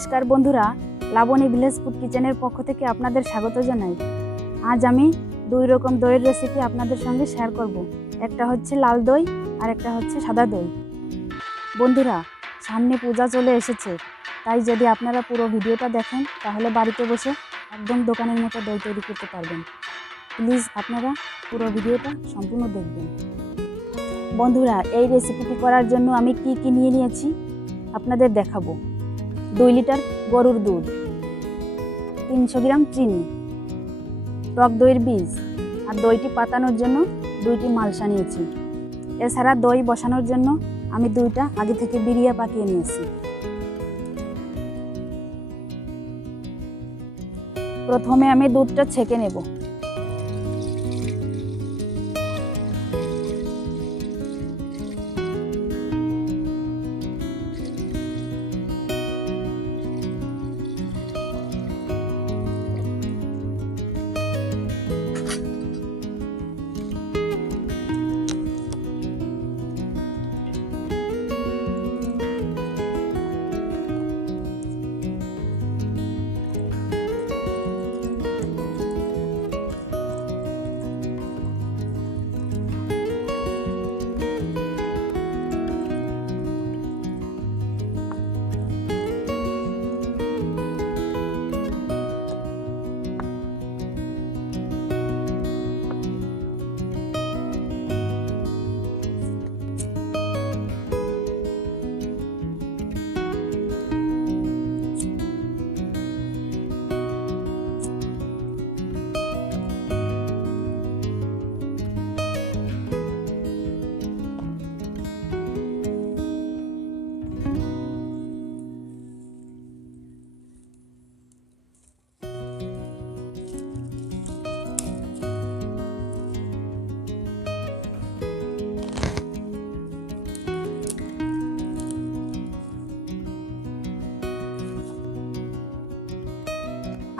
নমস্কার বন্ধুরা, Laboni village food কিচেনের পক্ষ থেকে আপনাদের স্বাগত জানাই। আজ আমি দুই রকম দইয়ের রেসিপি আপনাদের সঙ্গে শেয়ার করব। একটা হচ্ছে লাল দই আর একটা হচ্ছে সাদা দই। বন্ধুরা, সামনে পূজা চলে এসেছে, তাই যদি আপনারা পুরো ভিডিওটা দেখেন তাহলে বাড়িতে বসে একদম দোকানের মতো দই তৈরি করতে পারবেন। প্লিজ আপনারা পুরো ভিডিওটা সম্পূর্ণ দেখবেন। বন্ধুরা, এই রেসিপিটি করার জন্য আমি কি নিয়ে নিয়েছি আপনাদের দেখাবো। 2 লিটার গরুর দুধ, 300 গ্রাম চিনি, টক দইয়ের বীজ আর দইটি পাতানোর জন্য 2টি মালসা নিয়েছি। এছাড়া দই বসানোর জন্য আমি 2টা আগে থেকে বিরিয়া পাকিয়ে নিয়েছি। প্রথমে আমি দুধটা ছেঁকে নেব।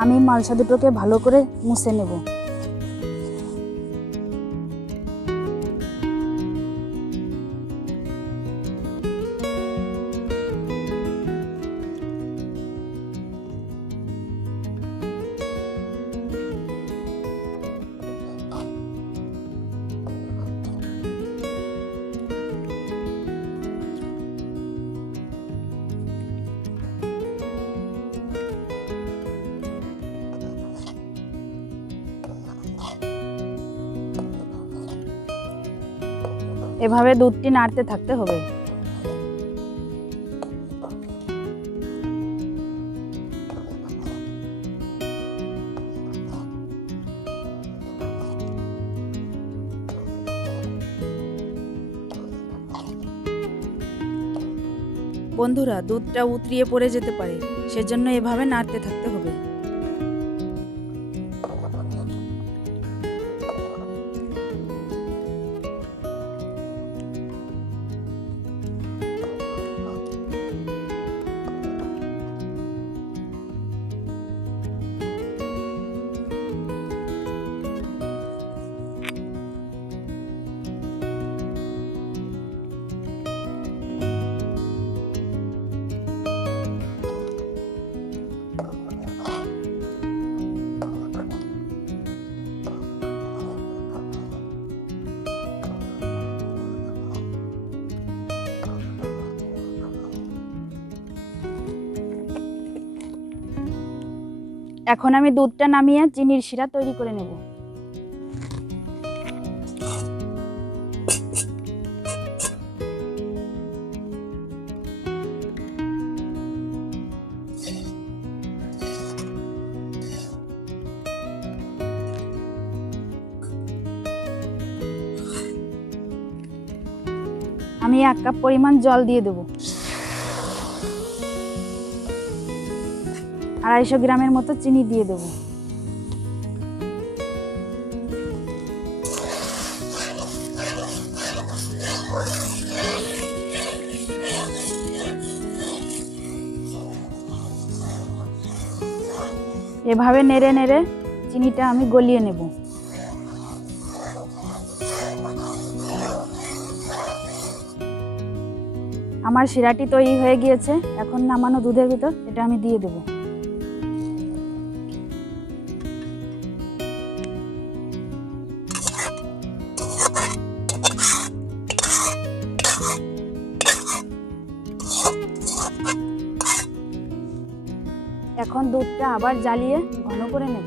আমি মালসা দুটোকে ভালো করে মুছে নেব। এভাবে দুধটি নাড়তে থাকতে হবে। বন্ধুরা, দুধটা উতরিয়ে পড়ে যেতে পারে, সেজন্য এভাবে নাড়তে থাকতে হবে। এখন আমি দুধটা নামিয়ে চিনির শিরা তৈরি করে নেব। আমি 1 কাপ পরিমাণ জল দিয়ে দেব। 250 গ্রামের মতো চিনি দিয়ে দেব। এভাবে নেড়ে নেড়ে চিনিটা আমি গলিয়ে নেব। আমার শিরাটি তৈরি হয়ে গিয়েছে। এখন নামানো দুধের ভিতর এটা আমি দিয়ে দেব। এখন দুধটা আবার জ্বালিয়ে ঘন করে নেব।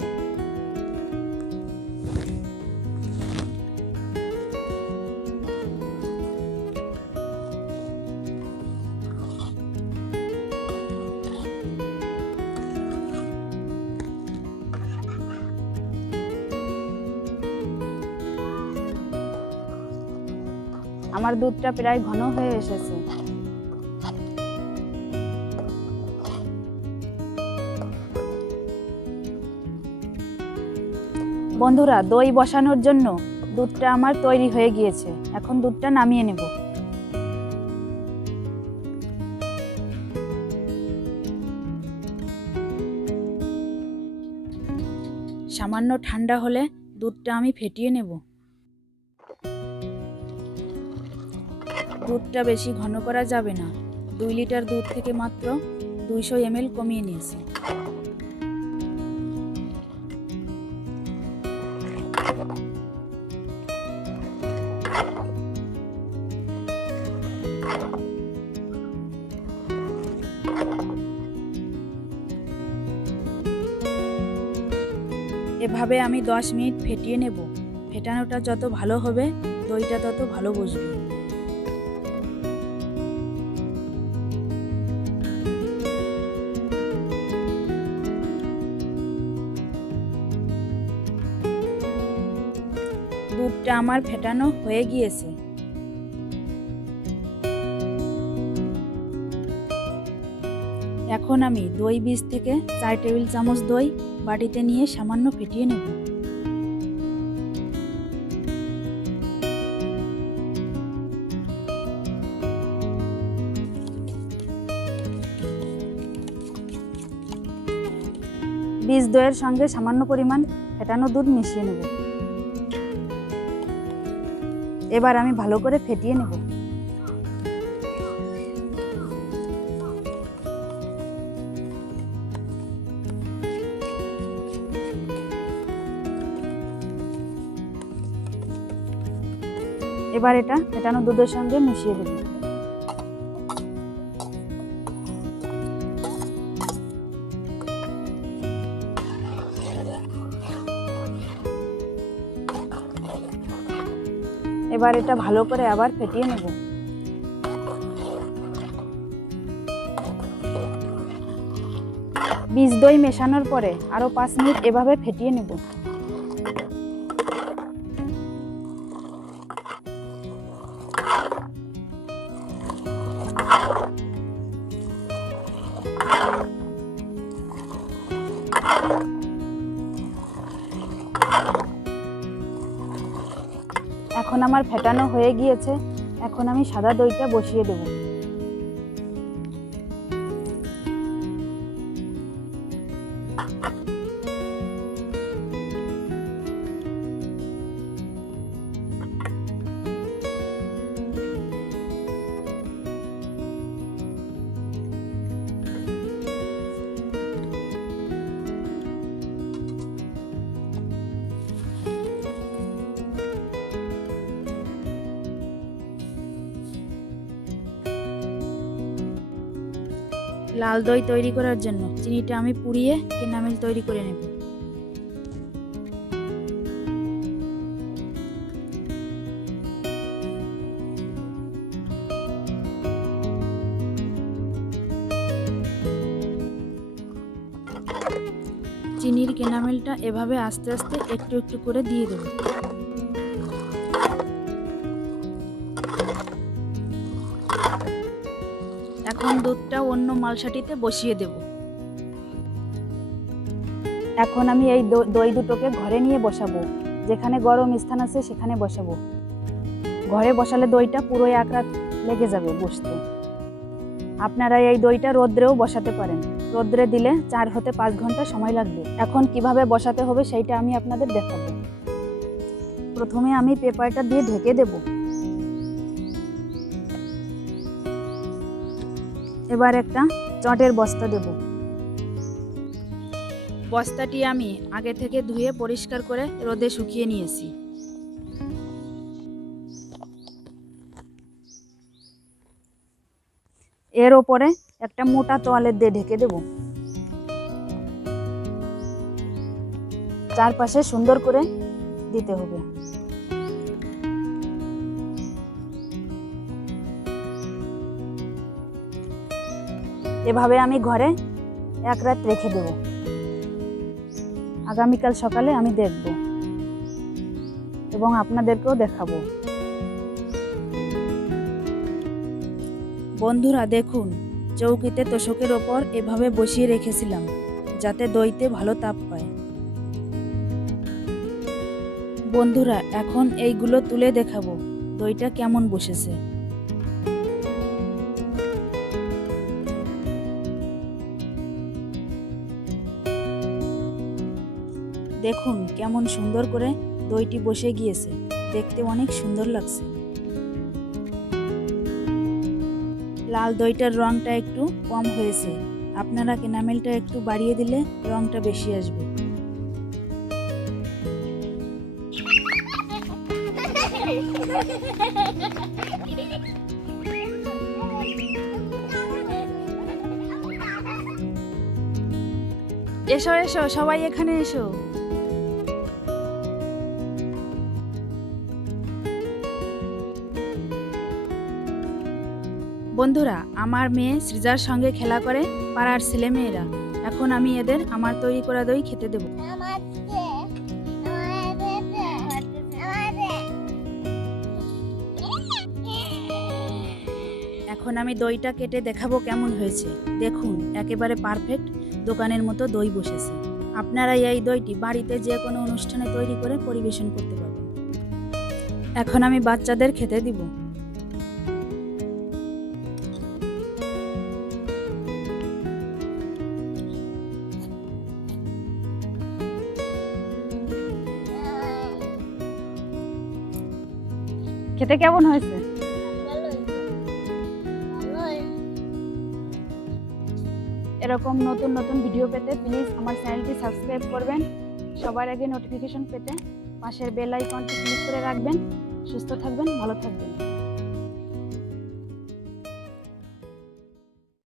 আমার দুধটা প্রায় ঘন হয়ে এসেছে। বন্ধুরা, দই বসানোর জন্য দুধটা আমার তৈরি হয়ে গিয়েছে। এখন দুধটা নামিয়ে নেব। সামান্য ঠান্ডা হলে দুধটা আমি ফেটিয়ে নেব। দুধটা বেশি ঘন করা যাবে না। 2 লিটার দুধ থেকে মাত্র 200 ml কমিয়ে নিয়েছি। এভাবে আমি 10 মিনিট ফেটিয়ে নেব। ফেটানোটা যত ভালো হবে দইটা তত ভালো বসবে। দুধটা আমার ফেটানো হয়ে গিয়েছে। এখন আমি দই বীজ থেকে 4 টেবিল চামচ দই বাটিতে নিয়ে সামান্য ফেটিয়ে নেব। বীজ দইয়ের সঙ্গে সামান্য পরিমাণ ফেটানো দুধ মিশিয়ে নেব। এবার আমি ভালো করে ফেটিয়ে নেব। এবার এটা ফেটানো দুধের সঙ্গে মিশিয়ে দেব। এবার এটা ভালো করে আবার ফেটিয়ে নেব। বীজ দই মেশানোর পরে আরো 5 মিনিট এভাবে ফেটিয়ে নেব। এখন আমার ফেটানো হয়ে গিয়েছে। এখন আমি সাদা দইটা বসিয়ে দেব। লাল দই তৈরি করার জন্য চিনিটা আমি পুড়িয়ে কেনামেল তৈরি করে নেব। চিনির কেনামেলটা এভাবে আস্তে আস্তে একটু একটু করে দিয়ে দেব। এখন দুধটা অন্য মালসাটিতে বসিয়ে দেব। এখন আমি এই দই দুটোকে ঘরে নিয়ে বসাবো। যেখানে গরম স্থান আছে সেখানে বসাবো। ঘরে বসালে দইটা পুরোই আকড়া লেগে যাবে বসতে। আপনারা এই দইটা রোদ্রেও বসাতে পারেন। রোদ্রে দিলে 4 হতে 5 ঘন্টা সময় লাগবে। এখন কিভাবে বসাতে হবে সেইটা আমি আপনাদের দেখাবো। প্রথমে আমি পেপারটা দিয়ে ঢেকে দেব। এবার একটা চটের বস্তা দেব। বস্তাটি আমি আগে থেকে ধুয়ে পরিষ্কার করে রোদে শুকিয়ে নিয়েছি। এর ওপরে একটা মোটা তোয়ালে দিয়ে ঢেকে দেব। চারপাশে সুন্দর করে দিতে হবে। এভাবে আমি ঘরে এক রাত রেখে দেব। আগামীকাল সকালে আমি দেখব এবং আপনাদেরকেও দেখাবো। বন্ধুরা দেখুন, চৌকিতে তোশকের ওপর এভাবে বসিয়ে রেখেছিলাম যাতে দইতে ভালো তাপ পায়। বন্ধুরা এখন এইগুলো তুলে দেখাবো দইটা কেমন বসেছে। দেখুন কেমন সুন্দর করে দইটি বসে গিয়েছে, দেখতে অনেক সুন্দর লাগছে। লাল দইটার রংটা একটু কম হয়েছে, আপনারা এনামেলটা একটু বাড়িয়ে দিলে রংটা বেশি আসবে। এসো এসো, সবাই এখানে এসো। বন্ধুরা, আমার মেয়ে সৃজার সঙ্গে খেলা করে পাড়ার ছেলেমেয়েরা। এখন আমি এদের আমার তৈরি করা দই খেতে দেব। এখন আমি দইটা কেটে দেখাবো কেমন হয়েছে। দেখুন একেবারে পারফেক্ট দোকানের মতো দই বসেছে। আপনারা এই দইটি বাড়িতে যে কোনো অনুষ্ঠানে তৈরি করে পরিবেশন করতে পারবেন। এখন আমি বাচ্চাদের খেতে দিব। খেতে কেমন হয়েছে? এরকম নতুন নতুন ভিডিও পেতে প্লিজ আমার চ্যানেলটি সাবস্ক্রাইব করবেন। সবার আগে নোটিফিকেশন পেতে পাশের বেল আইকনটি ক্লিক করে রাখবেন। সুস্থ থাকবেন, ভালো থাকবেন।